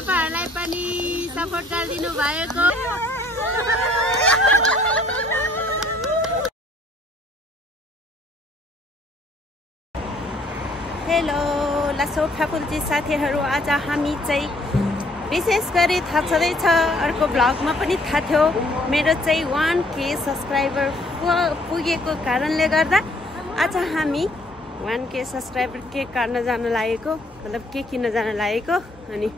तपाईहरुलाई पनि सपोर्ट गरिदिनु भएको। हेलो लसो फापुल्जी साथीहरु, आज हामी चाहिँ विशेष गरी थाहा छँदैछ, अर्को ब्लगमा पनि थाहा थियो, मेरो चाहिँ 1K सब्सक्राइबर पुगेको कारणले गर्दा आज हामी 1K सब्सक्राइबर केक काट्न जान लागेको, मतलब केक किन्न जान लागेको। अनि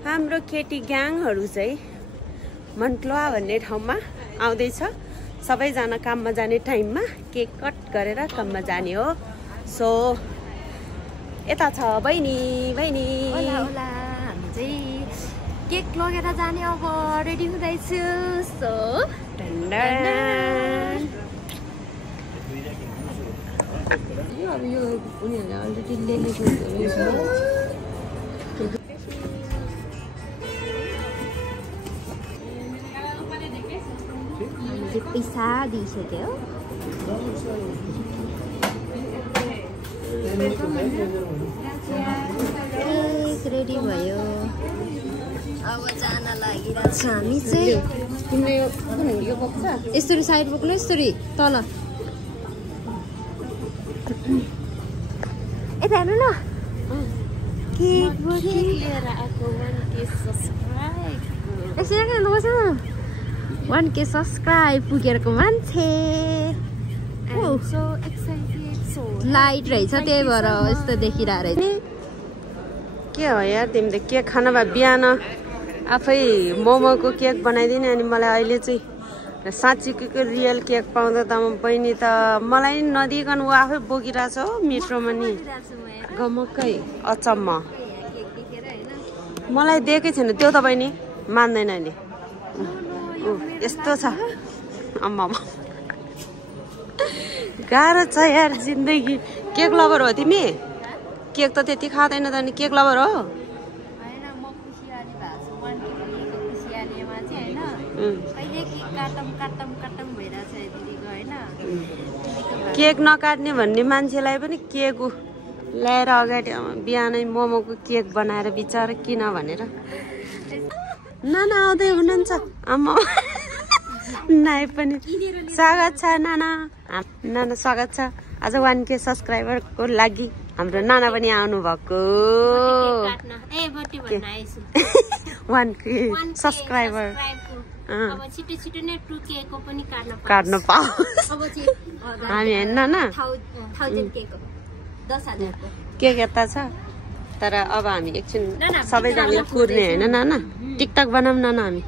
हाम्रो केटी ग्याङहरु चाहिँ मन्टलवा भन्ने ठाउँमा आउँदैछ। सबैजना काममा जाने टाइममा केक कट गरेर काममा जाने हो। सो यता छ बहिनी। होला होला, हामी चाहिँ केक लगेर जाने, अब रेडी हुँदैछु। सो अब यो उनीहरूले अलरेडी लेखेको रहेछ। हामीले पैसा दिइसक्यो। केक रेडी भयो, अब जान लागिरहेको छ हामी चाहिँ। यसरी साइड बोक्नु, यसरी तल यता हेर्नु न, केक लिएर आएको 1K सब्सक्राइब। यसरी हेर्नुपर्छ न, 1K सब्सक्राइब पुगेको मान्छे। लाइट रहेछ, त्यही भएर यस्तो देखिरहेको रहेछ। के हो यार, तिमीले केक खान भए बिहान आफै मोमोको केक बनाइदिने, अनि मलाई अहिले चाहिँ साँच्चीको रियल केक पाउँदा त बहिनी त मलाई नदिकन ऊ आफै बोकिरहेछ हो मेट्रोमा नि। गमक्कै अचम्म, मलाई दिएकै छैन त्यो त बहिनी, मान्दैन अहिले। यस्तो छ अम्मा, गाह्रो छ यार जिन्दगी। केक लभर हो तिमी? केक त त्यति खाँदैन त, अनि केक लभर हो? केक नकाट्ने भन्ने मान्छेलाई पनि केक ल्याएर अगाडि बिहानै मोमोको केक बनाएर बिचार किन भनेर। नाना आउँदै हुनुहुन्छ, आमा नाइ पनि स्वागत छ नाना। नाना स्वागत छ। आज 1K सब्सक्राइबरको लागि हाम्रो नाना पनि आउनु भएको। 1K सब्सक्राइबर काट्न पाओस् हामी, होइन नाना? केक यता छ, तर अब हामी एकछिन सबैजनाले कुर्ने होइन नाना? टिकटक बनाऊँ नाना हामी।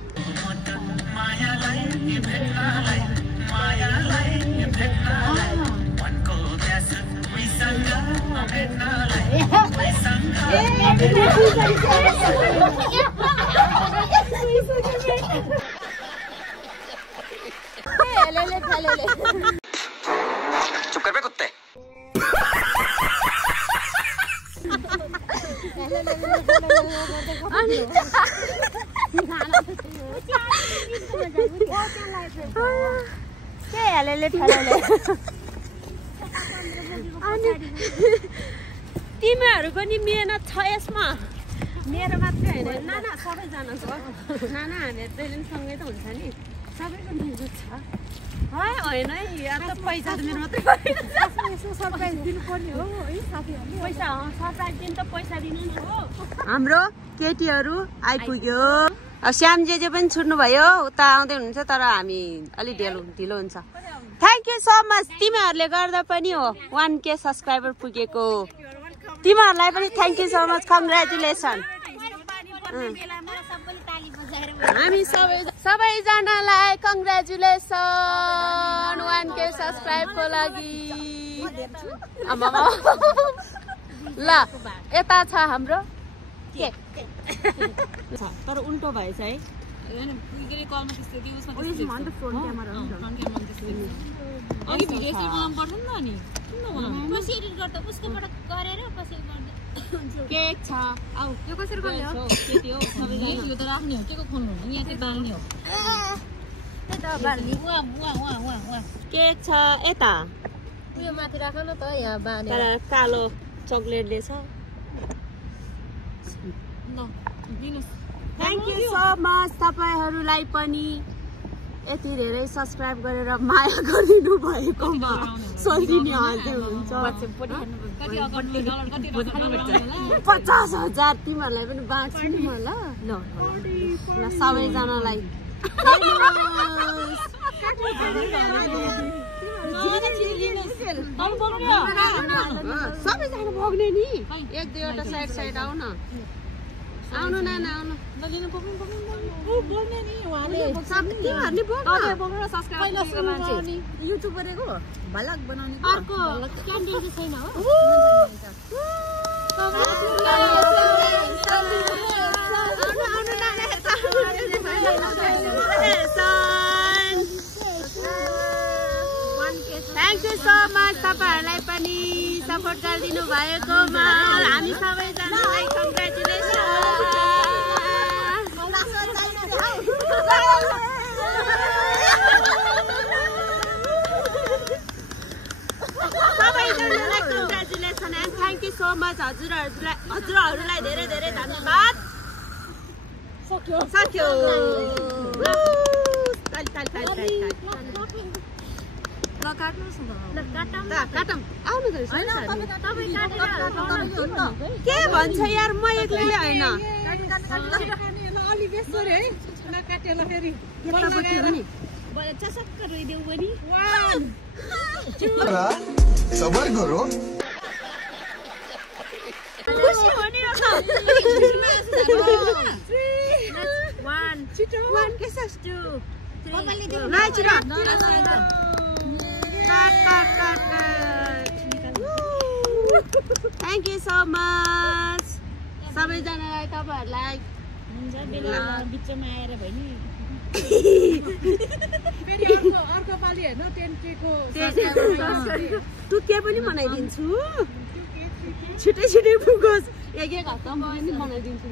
चुप कर बे कुत्ते। तिमीहरू पनि मेहनत छ यसमा, मेरो मात्रै होइन नाना, सबैजनाको। नाना हामीहरू जहिलेसँगै त हुन्छ नि, सबैको मिलजुल छ है, होइन है? यहाँ त पैसा त मेरो मात्रै सरप्राइज दिनुपर्ने हो है साथीहरूले। पैसा सरप्राइज दिनु त पैसा दिनु न हो। हाम्रो केटीहरू आइपुग्यो। अब श्याम जे पनि छुट्नु भयो, उता आउँदै हुनुहुन्छ, तर हामी अलिक ढिलो हुन्छ। थ्याङ्क यू सो मच, तिमीहरूले गर्दा पनि हो 1K सब्सक्राइबर पुगेको। तिमीहरूलाई पनि thank you so much, congratulation. हामी सबैजनालाई कङ्ग्रेचुलेसन 1K सब्सक्राइबको लागि। ल यता छ हाम्रो केक, तर उल्टो भएछ है। केक छ, आऊ यो कसरी गर्ने हो? केटी हो सबैलाई यो त राख्ने हो, केको खोल्नु हो, यहाँ चाहिँ बाल्ने हो। केक छ यता, उयो माथि राख न त, यहाँ बाल्ने। तर कालो चकलेटले छ। थ्याङ्क यू सो मच तपाईहरुलाई पनि यति धेरै सब्स्क्राइब गरेर माया गरिदिनु भएकोमा सोधिने हजुर हुन्छ 50,000 तिमीहरूलाई पनि बाँड्छु नि म ल सबैजनालाई सबैजना भोग्ने नि एक दुईवटा साइड आउन आउनु नाना आउनु युट्युब गरेको भलक बनाउने अर्को क्यान्डल चाहिँ छैन हो थ्याङ्क यू सो मच तपाईहरुलाई पनि सपोर्ट गरिदिनु भएकोमा हामी सबैजनालाई कङ्ग्रेचुलेसन सबैजनालाई congratulation and thank you so much हजुरहरूलाई धेरै धेरै धन्यवाद सक्यो के भन्छ यार म एक्लैले होइन सबर करो खुसी हुने थ्याङ्क यू सो मच सबैजनालाई तपाईहरुलाई बिचमा आएर भइनी अर्को पालि हेर्नु 10K तु के पनि बनाइदिन्छु छिटै छिटै पुगोस् एक हप्तामा पनि बनाइदिन्छु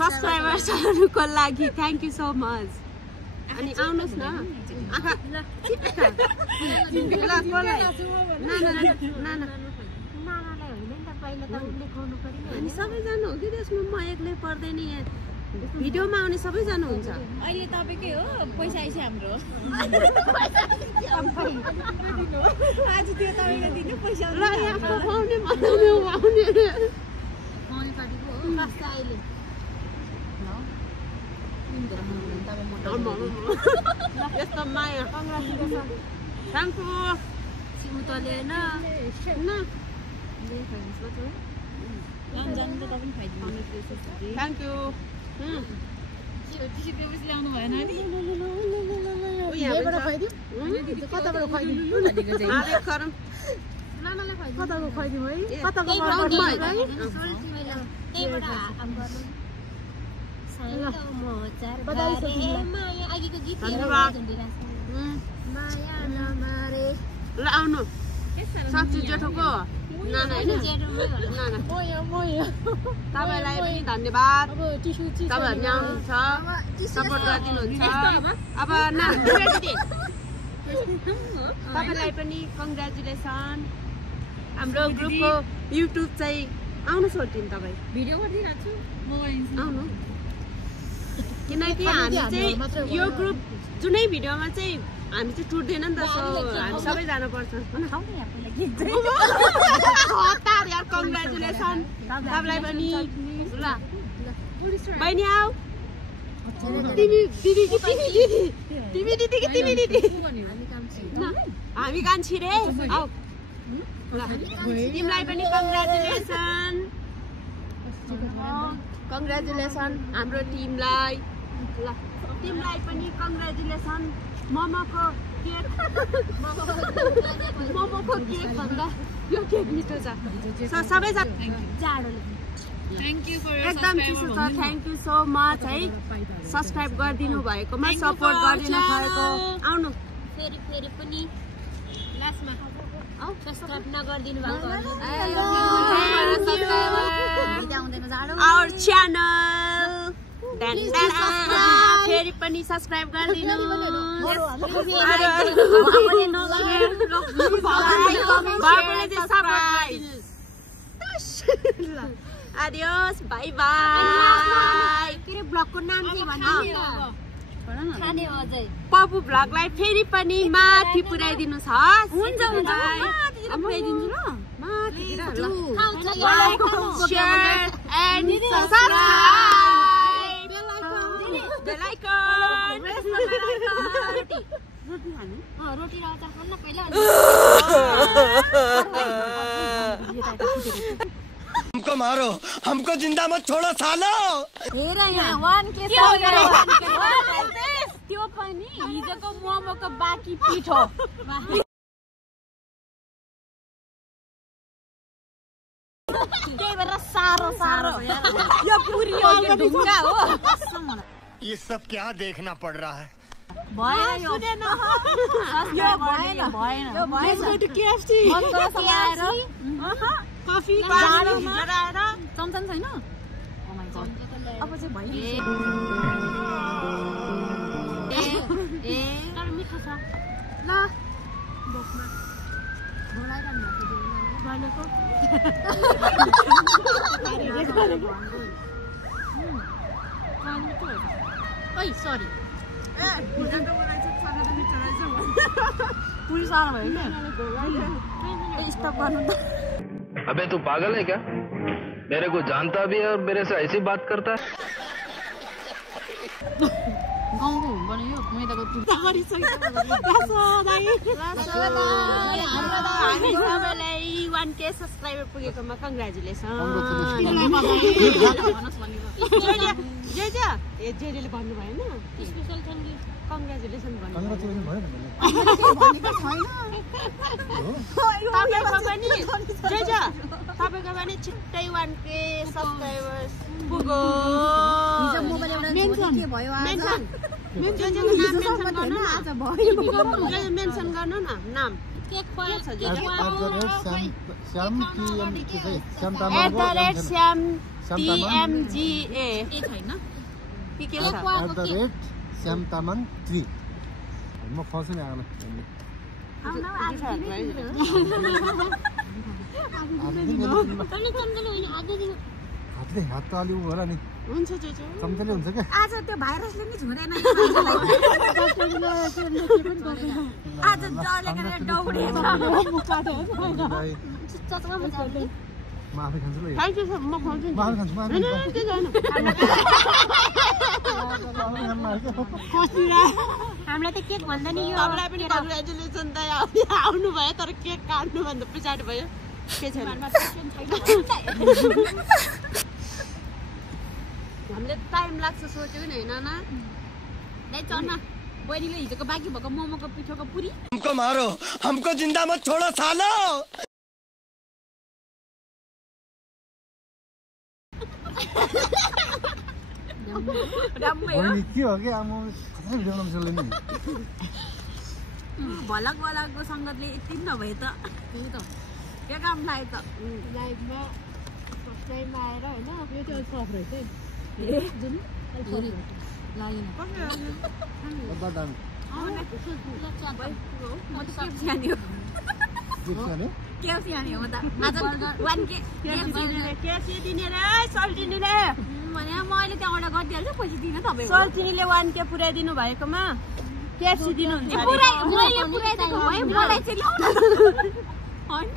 सब्सक्राइबर्सहरुको लागि थ्याङ्क यू सो मच अनि आउनुहोस् न आँखा अनि सबैजना हो कि त्यसमा म एक्लै पर्दैन भिडियोमा आउने सबैजना हुन्छ अहिले तपाईकै हो पैसा आइसक्यो हाम्रो आज त्यो तपाईको दिनु पैसा ल यहाँ पाउने बनाउने आउने पाउने पार्टीको हो कस्तो अहिले यस्तो माया कङ्ग्रेचुलेसन थ्याङ्क यू सिमुतले हैन जानु त तपाईँ खाइदिनु थ्याङ्क यू टिसी पेपर ल्याउनु भएन नि यहाँबाट खुवाइदिउँ कताबाट खुवाइदिनु कताको खुवाइदिउँ है कताको ल आउनु साक्षी जेठोको नाना होइन नाना तपाईँलाई पनि धन्यवाद तपाईँहरूले आउनुहुन्छ सपोर्ट गरिदिनुहुन्छ अब तपाईँलाई पनि कङ्ग्रेचुलेसन हाम्रो ग्रुपको युट्युब चाहिँ आउनु छोड्दिनु तपाईँ भिडियो गरिदिरहेको छु आउनु किनकि हामी चाहिँ यो ग्रुप जुनै भिडियोमा चाहिँ हामी चाहिँ टुट्दैन नि त हामी सबै जानुपर्छ यार कङ्ग्रेचुलेसन तपाईँलाई पनि ल बहिनी आऊ हामी कान्छी रे आऊ ल तिमीलाई पनि कङ्ग्रेचुलेसन कङ्ग्रेचुलेसन हाम्रो टिमलाई ल तिमीलाई पनि कङ्ग्रेचुलेसन मोमोको केक भन्दा यो केक मिठो छ सबैजना एकदम चिसो छ थ्याङ्क यू सो मच है सब्सक्राइब गरिदिनु भएकोमा सपोर्ट गरिदिनु भएको आउनु फेरि पनि लास्टमा सब्स्क्राइब नगर्दिनु भएको आवर च्यानल फेरि पनि सब्स्क्राइब गरिदिनु Adios, bye bye. के ब्लगको नाम के भन्नु पपु ब्लगलाई फेरि पनि माथि पुर्याइदिनुस् हस् हुन्छ पुर्याइदिन्छु ल माथितिर ल लाइक शेयर एन्ड सब्स्क्राइब बेल आइकन रोटी खानु रोटी र अचार खानु न पहिला हमको मारो हमको जिंदा मत छोड़ो सालो हेर यहाँ 1K त्यो पनि हिजोको मोमोको बाँकी पिठो त्यही भएर सारो यो पुरी हो ढुङ्गा हो ये सब क्या देखना पड़ रहा है भएन यो भएन केएफसी कफी जाडोमा आएर चम्चन छैन अब चाहिँ भइन्छ तर मिठो छ ल बोकमा भनेको ओइ सरी पुरी सानो भयो नि स्टप गर्नु त अबे तू पागल है क्या मेरे को जानता भी है और मेरे से ऐसी बात करता है गाउँको हुनुपर्ने यो मैदाको हामी सबैलाई 1K सब्स्क्राइबर पुगेकोमा कङ्ग्रेचुलेसन जेजेले भन्नु भएन स्पेशल कङ्ग्रेचुलेसन भन्नु तपाईँको पनि छिट्टै 1K सब्स्क्राइबर्स पुगो मेन्सन गर्नु न नाम श्याम तामाङ 3 म फर्स्ट नै आउन हातले हात त अलि होला नि हुन्छ चम्चले हुन्छ क्या आज त्यो भाइरसले नि झुरेन आज डरले गरेर दौडेछ म आफै खान्छु ल थ्याङ्क यू सर म खुवाउँछु म आफै खान्छु हामीलाई त केक भन्दा नि यो तपाईँलाई पनि कङ्ग्रेचुलेसन त आउनु भयो तर केक काट्नु भन्दा पछाडि भयो के छैन हामीले टाइम लाग्छ सोच्यो नि होइन ना चल्न बहिनीले हिजोको बाँकी भएको मोमोको पिठोको पुरी हमको मारो हमको जिंदा मत छोड़ो सालो बहिनी के हो क्या म कसरी भिडियो बनाउन सक्दैन नि भलकको सङ्गतले यति नभए त के काम लाग्यो त लाइभमा सब्स्क्राइबमा आएर होइन यो चाहिँ सफ रहेछ केएफसी हान्यो म त आज 1K केएफसी दिने रे सल्टिनीले भने म अहिले त्यहाँ अर्डर गरिदिइहाल्छु पैसा दिन तपाईँ सल्टिनीले 1K पुर्याइदिनु भएकोमा केएफसी दिनुहुन्छ मैले पुऱ्याइदिएको भए मलाई चाहिँ ल्याउन होइन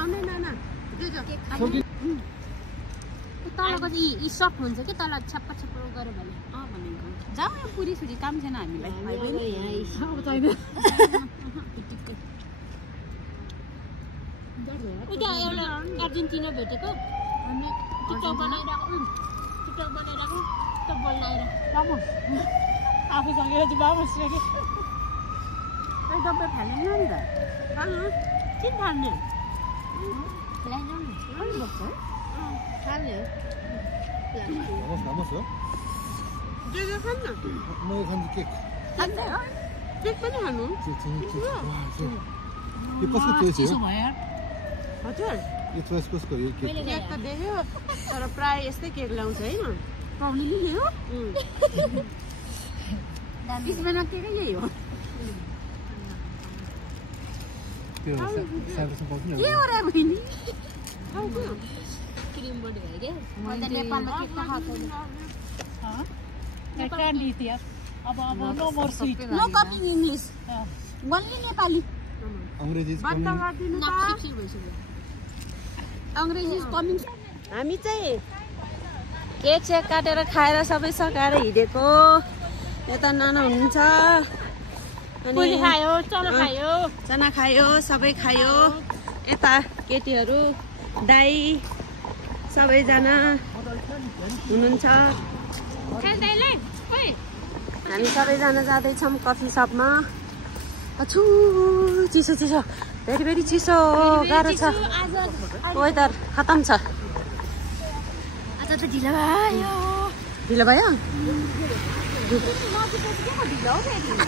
आउने नाना तलको चाहिँ यी सफ्ट हुन्छ कि तल छप्पा गऱ्यो भने भनेको जाऊ यो पुरी सुरी काम छैन हामीलाई एउटा अर्जेन्टिना भेटेको हामीले टिकटक बनाइरहेको बोल्न आइरहेको आफूसँग चाहिँ बाबस डब्बा फाल्ने नि त किन फाल्ने जे खान्न म खान्छु केक केक पनि खानु यो कसको टेस्ट हो हजुर ये चॉइस कसको यो केक केक त देख्यो तर प्राय यस्तै केक ल्याउँछ हैन पाउलीले ल्यायो त्यसमा केकै यही हो त्यो साइप्रसमा पाउँछ नि के हो रे बहिनी क्रिम बोर्ड भयो के मैले नेपालमा केक त खाएको छैन अब no more sweet no coming English only Nepali अंग्रेजी बन्द गरिदिनु त अंग्रेजी इज कमिङ हामी चाहिँ केक सेक काटेर खाएर सबै सकाएर हिँडेको यता नाना हुनुहुन्छ अनि खायो चना खायो चना खायो सबै खायो यता केटीहरू दाइ सबैजना हुनुहुन्छ हामी सबैजना जाँदैछौँ कफी सपमा अछु चिसो चिसो भेरी भेरी चिसो गाह्रो छ वेदर खतम छ आज त ढिलो भयो ढिलो भयो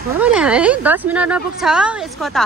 हो नि है 10 मिनटमा पुग्छ यसको त